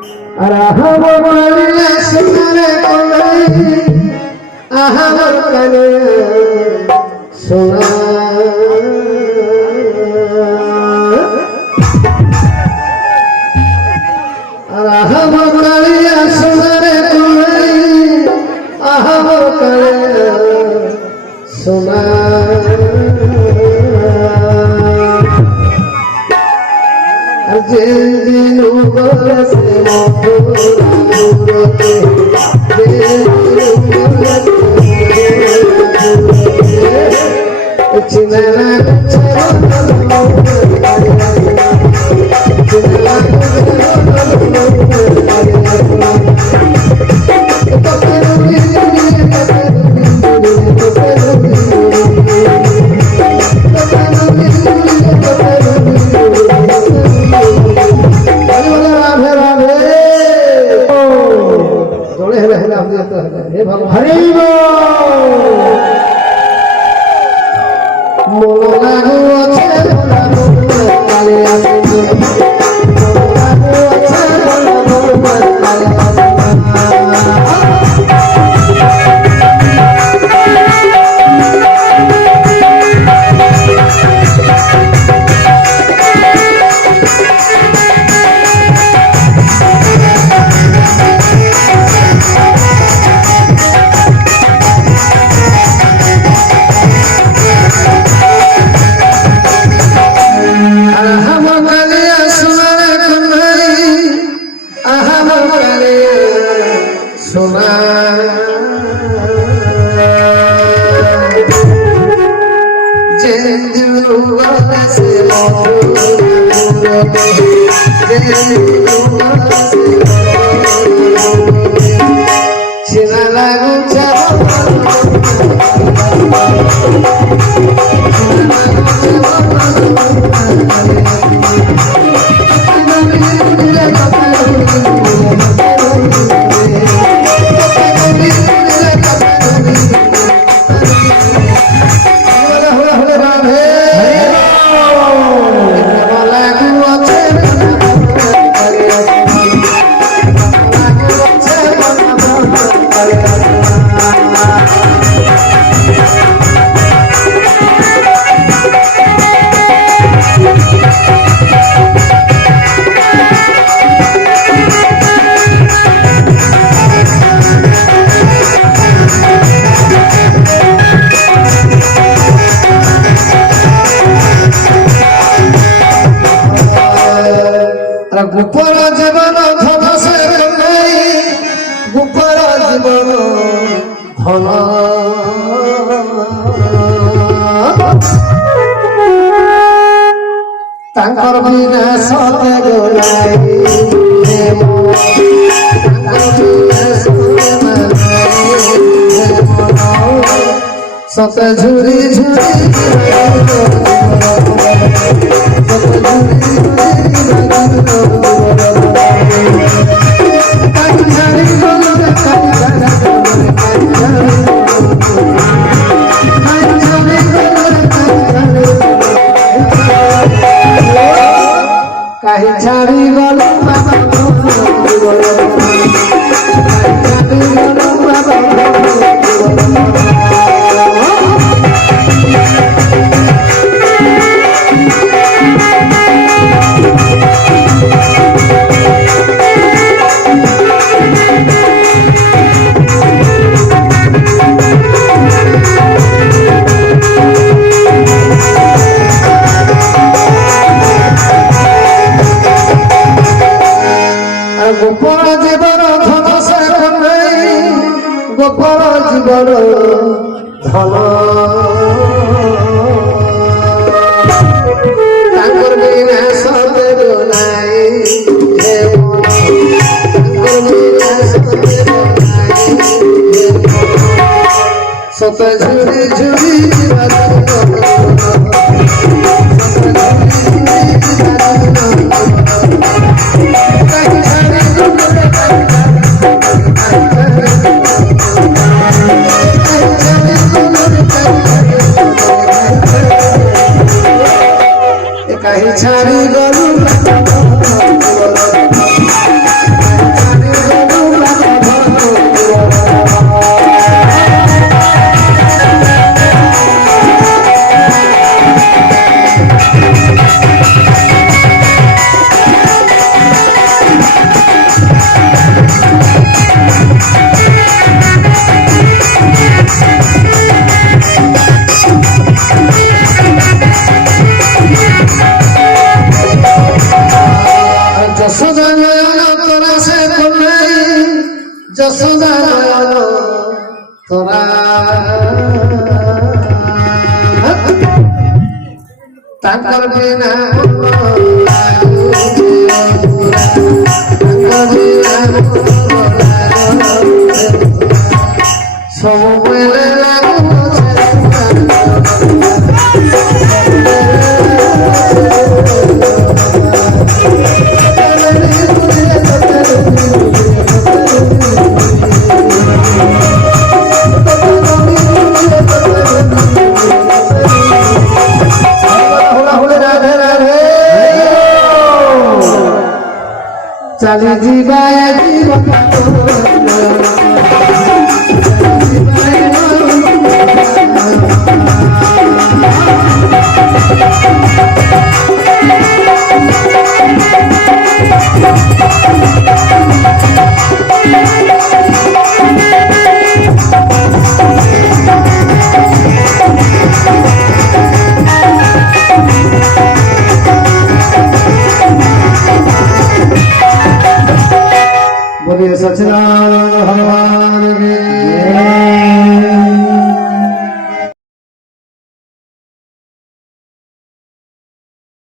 राहब मारिया सुनरे कोई आहर कने सुना राहब मारिया सुनरे कोई आहर कने सुना जिन दिनों बरसे मोहब्बत चिनरा हरि मोला गुपर जीवन धन से नहीं गुपर जीवन धन तांकर बिना सते गलाई सते झुरी झुरी कहीं छाड़ी गलो गोपाल जीवन धन से नहीं गोपाल जीवन धन तांकर बिना सते गलाई तांकर बिना सते गलाई सते झुरी झुरी कहीं छाड़ी गलू যশোদা নয়ন তোরা সে কন্যাই যশোদা নয়ন তোরা তাঙ্কর বিনা ସବୁବେଳେ ଚାଲି ଯିବା बोलिए सच्चिदानंद भगवान